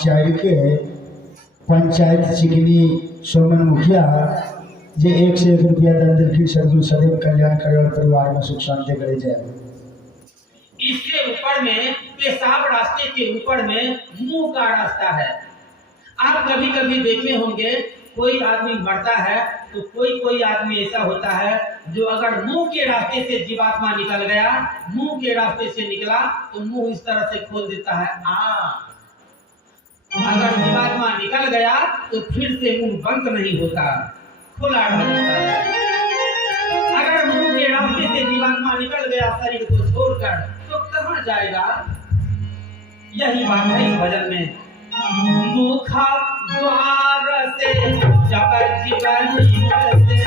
चार के पंचायत चिकनी सोमन मुखिया जे 1 से 1 रुपया दन दिलखी सदगुरु सदैव कल्याण करे और परिवार में सुख शांति करे जाए। इसके ऊपर में पेशाब रास्ते के ऊपर में मुंह का रास्ता है। आप कभी कभी देखे होंगे कोई आदमी मरता है तो कोई आदमी ऐसा होता है जो अगर मुंह के रास्ते से जीवात्मा निकल गया, मुंह के रास्ते से निकला तो मुंह इस तरह से खोल देता है अगर जीवात्मा निकल गया तो फिर से मुंह बंद नहीं होता, खुला रहता है। अगर मुंह के रास्ते से जीवात्मा निकल गया शरीर को छोड़कर तो कहाँ जाएगा? यही बात है इस भजन में। मुखा द्वार से जब जीवन निकलते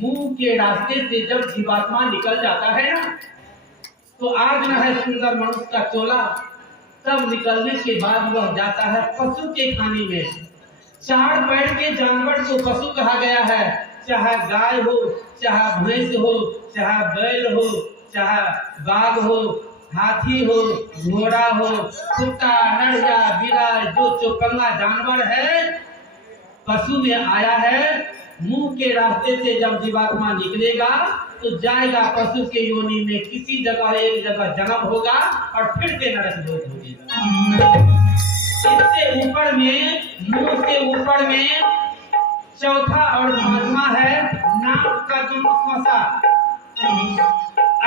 मुंह के रास्ते से जब जीवात्मा निकल जाता है ना तो आज न है सुंदर मनुष्य का चोला, तब निकलने के बाद वह जाता है पशु के खाने में। 4 पैर के जानवर को पशु कहा गया है, चाहे गाय हो, चाहे भैंस हो, चाहे बैल हो, चाहे बाघ हो, हाथी हो, घोड़ा हो, कुत्ता, नरिया, बिलाय, जो चौकन्ना जानवर है पशु में आया है। मुंह के रास्ते से जब जीवात्मा निकलेगा तो जाएगा पशु के योनि में, किसी जगह एक जगह जन्म होगा और फिर से नरक लोक होगा। इससे ऊपर में, मुंह से ऊपर में चौथा और 5वां है नाक का जो श्वासा।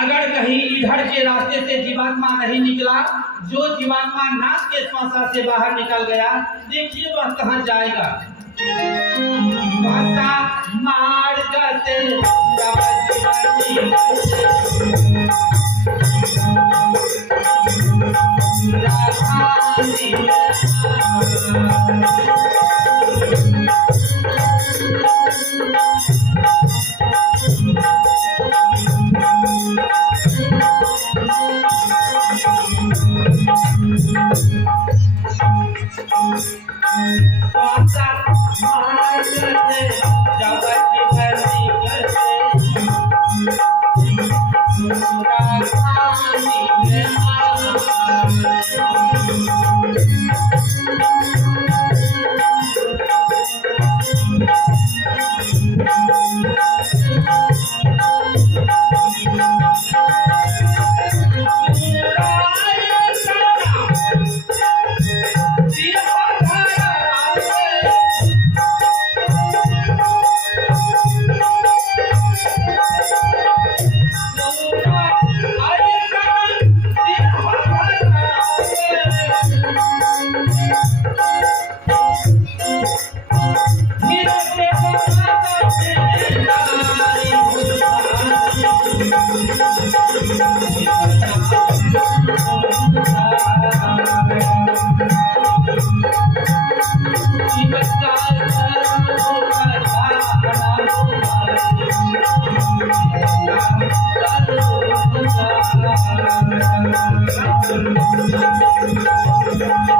अगर कहीं इधर के रास्ते से जीवात्मा नहीं निकला, जो जीवात्मा नाक के श्वासा से बाहर निकल गया, देखिए वह कहाँ जाएगा। मार्ग से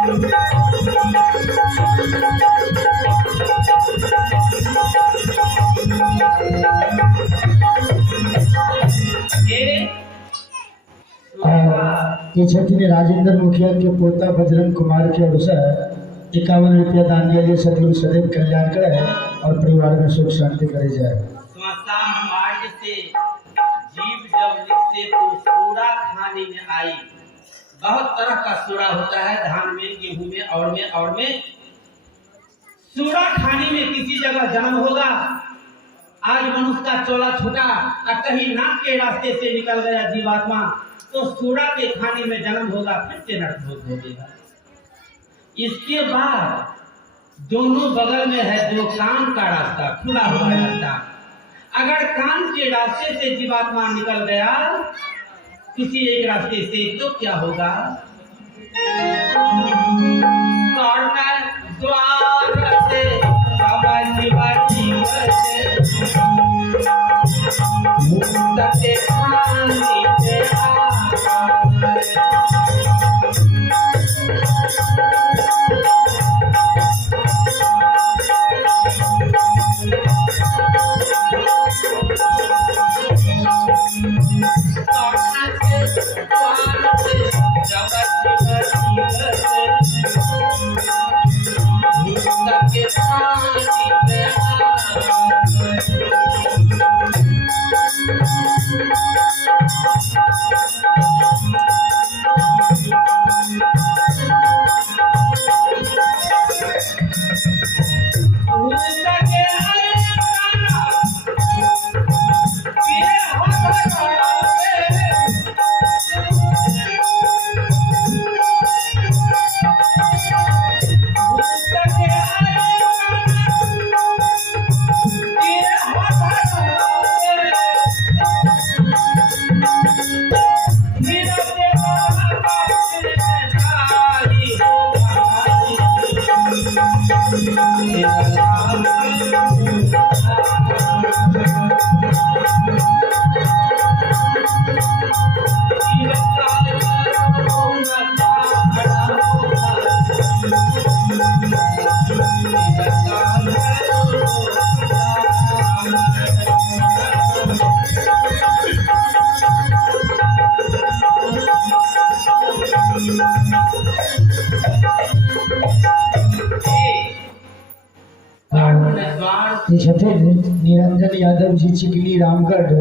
ये ये छठी राजेंद्र मुखिया के पोता बजरंग कुमार के अवसर 51 रुपया दान दिया लिए सतगुरु सदैव कल्याण करे और परिवार में सुख शांति करे जाए। श्मशान मार्ग से जीव जब निकसे तो सूड़ा खाने में आई। बहुत तरह का सूड़ा होता है, धान में, गेहूं में और में सूड़ा खाने में किसी जगह जन्म होगा। आज मनुष्य का चोला छूटा और कहीं नाक के रास्ते से निकल गया जीवात्मा, तो सूड़ा के खाने में जन्म होगा, फिर से नरक भोगेगा। इसके बाद दोनों बगल में है जो कान का रास्ता, खुला हुआ रास्ता। अगर कान के रास्ते से जीवात्मा निकल गया किसी एक रास्ते से, तो क्या होगा? द्वार से सत्य खानी पे छठे निरंजन यादव जी चिकली रामगढ़